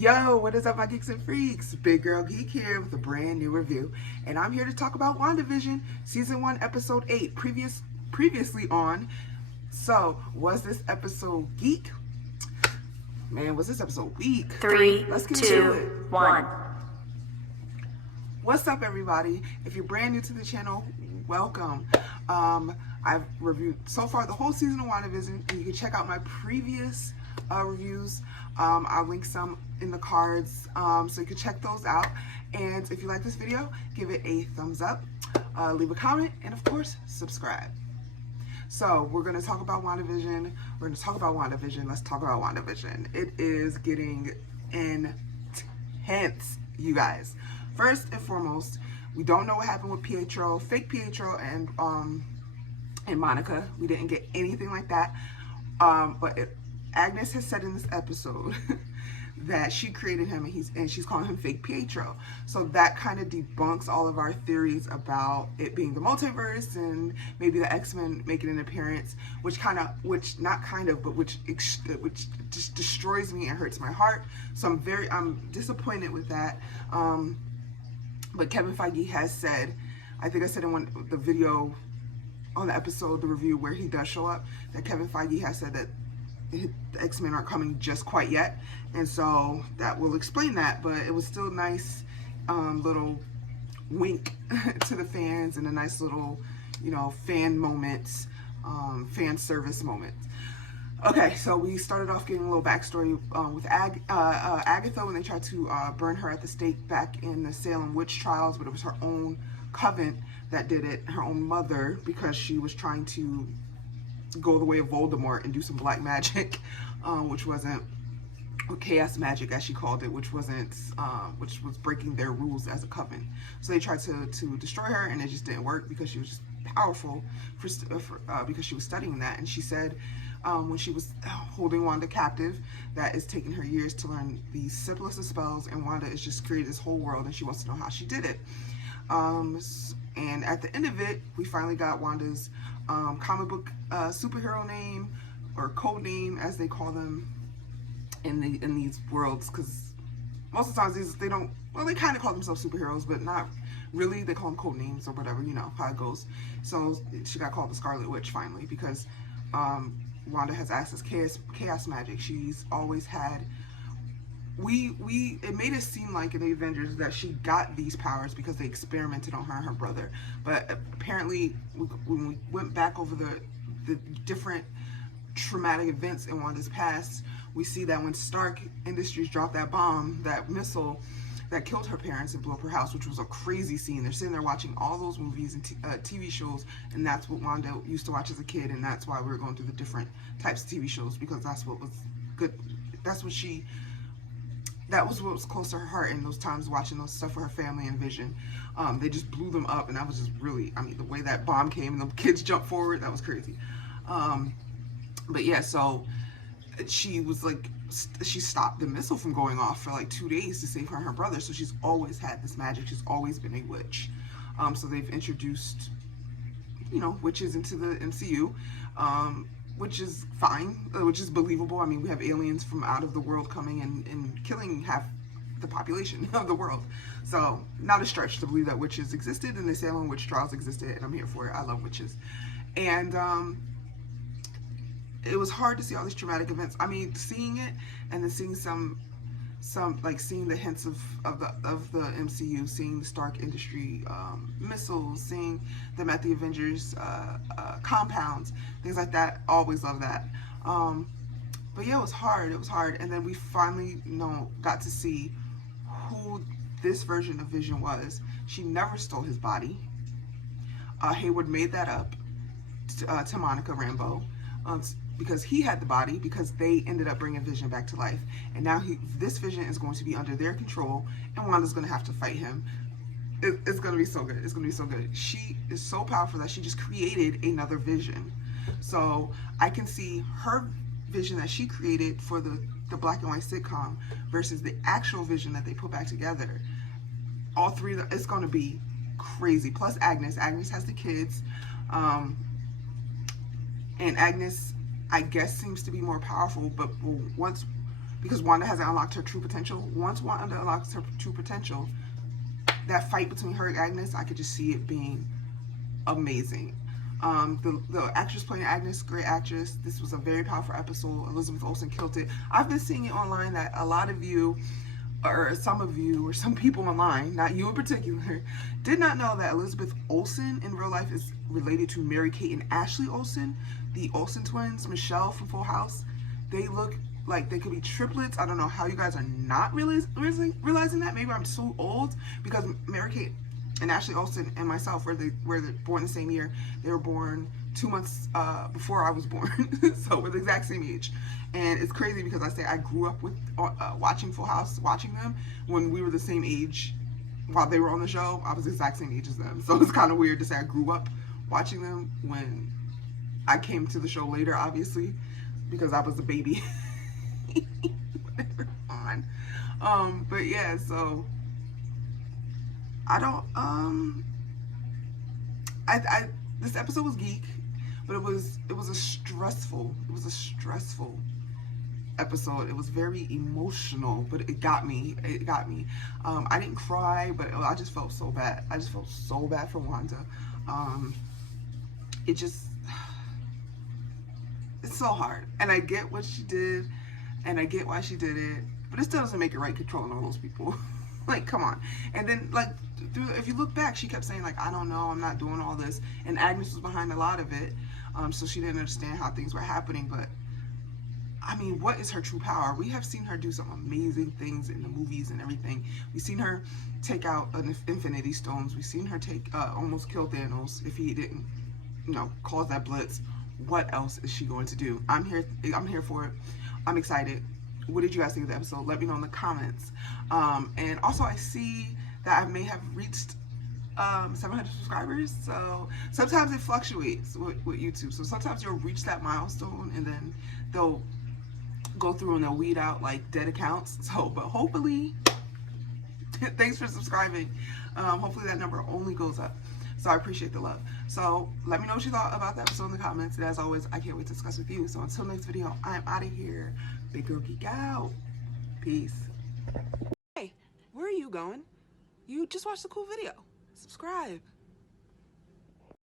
Yo, what is up, my geeks and freaks? Big Girl Geek here with a brand new review, and I'm here to talk about WandaVision Season 1, Episode 8, previously on. So, was this episode geek? Man, was this episode weak? 3, Let's get 2, 1. What's up, everybody? If you're brand new to the channel, welcome. I've reviewed so far the whole season of WandaVision, and you can check out my previous reviews. I'll link some in the cards, so you can check those out. And if you like this video, give it a thumbs up, leave a comment, and of course, subscribe. So we're going to talk about WandaVision. Let's talk about WandaVision. It is getting intense, you guys. First and foremost, we don't know what happened with Pietro, fake Pietro, and Monica. We didn't get anything like that. Agnes has said in this episode that she created him, and she's calling him fake Pietro. So that kind of debunks all of our theories about it being the multiverse and maybe the X-Men making an appearance, which just destroys me and hurts my heart. So I'm disappointed with that. But Kevin Feige has said, I think I said in the video on the episode, the review where he does show up, that Kevin Feige has said that the X-Men aren't coming just quite yet, and so that will explain that. But it was still a nice little wink to the fans, and a nice little, fan moments, fan service moments. Okay, so we started off getting a little backstory with Agatha when they tried to burn her at the stake back in the Salem witch trials, but it was her own coven that did it, her own mother, because she was trying to go the way of Voldemort and do some black magic, which wasn't, or chaos magic as she called it, which was breaking their rules as a coven. So they tried to destroy her, and it just didn't work because she was just powerful because she was studying that. And she said when she was holding Wanda captive that it's taken her years to learn the simplest of spells, and Wanda has just created this whole world, and she wants to know how she did it. And at the end of it, we finally got Wanda's comic book superhero name, or code name as they call them in these worlds, because most of the times they kind of call themselves superheroes, but not really. They call them code names or whatever, you know how it goes. So she got called the Scarlet Witch finally, because Wanda has access chaos magic. She's always had. It made it seem like in the Avengers that she got these powers because they experimented on her and her brother. But apparently, when we went back over the different traumatic events in Wanda's past, we see that when Stark Industries dropped that bomb, that missile that killed her parents and blew up her house, which was a crazy scene. They're sitting there watching all those movies and TV shows, and that's what Wanda used to watch as a kid, and that's why we were going through the different types of TV shows, because that's what was good. That was what was close to her heart in those times, watching those stuff for her family and Vision. They just blew them up, and that was just really, the way that bomb came and the kids jumped forward, that was crazy. But yeah, so she was like, she stopped the missile from going off for like 2 days to save her and her brother. So she's always had this magic. She's always been a witch. So they've introduced, witches into the MCU. Which is fine, which is believable. We have aliens from out of the world coming and killing half the population of the world. So, not a stretch to believe that witches existed, and the Salem witch trials existed, and I'm here for it. I love witches. And it was hard to see all these traumatic events. Seeing it, and then seeing seeing the hints of the MCU, seeing the Stark Industry missiles, seeing them at the Avengers compounds, things like that. Always love that. But yeah, it was hard. And then we finally got to see who this version of Vision was. She never stole his body. Hayward made that up to Monica Rambeau. Because he had the body, because they ended up bringing Vision back to life. And now this Vision is going to be under their control, and Wanda's going to have to fight him. It's going to be so good. It's going to be so good. She is so powerful that she just created another Vision. So I can see her Vision that she created for the black and white sitcom versus the actual Vision that they put back together. All three, it's going to be crazy. Plus Agnes. Agnes has the kids. And Agnes, I guess, seems to be more powerful, but once because Wanda hasn't unlocked her true potential. Once Wanda unlocks her true potential, that fight between her and Agnes, I could just see it being amazing. The actress playing Agnes, great actress. This was a very powerful episode. Elizabeth Olsen killed it. I've been seeing it online that a lot of you, or some of you, or some people online, not you in particular, did not know that Elizabeth Olsen in real life is related to Mary-Kate and Ashley Olsen, the Olsen twins, Michelle from Full House. They look like they could be triplets. I don't know how you guys are not realizing that. Maybe I'm so old, because Mary-Kate and Ashley Olsen and myself were born the same year. They were born 2 months before I was born, so we're the exact same age. And it's crazy because I say I grew up with watching Full House, watching them when we were the same age. While they were on the show, I was the exact same age as them. So it's kind of weird to say I grew up watching them when I came to the show later, obviously, because I was a baby. But yeah, so I don't this episode was Geek, but it was a stressful episode. It was very emotional, but it got me. I didn't cry, but I just felt so bad. I just felt so bad for Wanda. It's so hard, and I get what she did, and I get why she did it, but it still doesn't make it right controlling all those people. Like, come on. And then, like, if you look back, she kept saying, like, I don't know, I'm not doing all this, and Agnes was behind a lot of it, so she didn't understand how things were happening. But I mean, what is her true power? We have seen her do some amazing things in the movies and everything. We've seen her take out Infinity Stones. We've seen her almost kill Thanos if he didn't, cause that blitz. What else is she going to do? I'm here for it. I'm excited. What did you guys think of the episode? Let me know in the comments. And also, I see that I may have reached 700 subscribers. So sometimes it fluctuates with YouTube. So sometimes you'll reach that milestone and then they'll go through and they'll weed out like dead accounts. So, but hopefully, thanks for subscribing. Hopefully that number only goes up. So I appreciate the love. So let me know what you thought about the episode in the comments. And as always, I can't wait to discuss with you. So until next video, I'm out of here. Big girl geek out. Peace. Hey, where are you going? You just watched a cool video. Subscribe.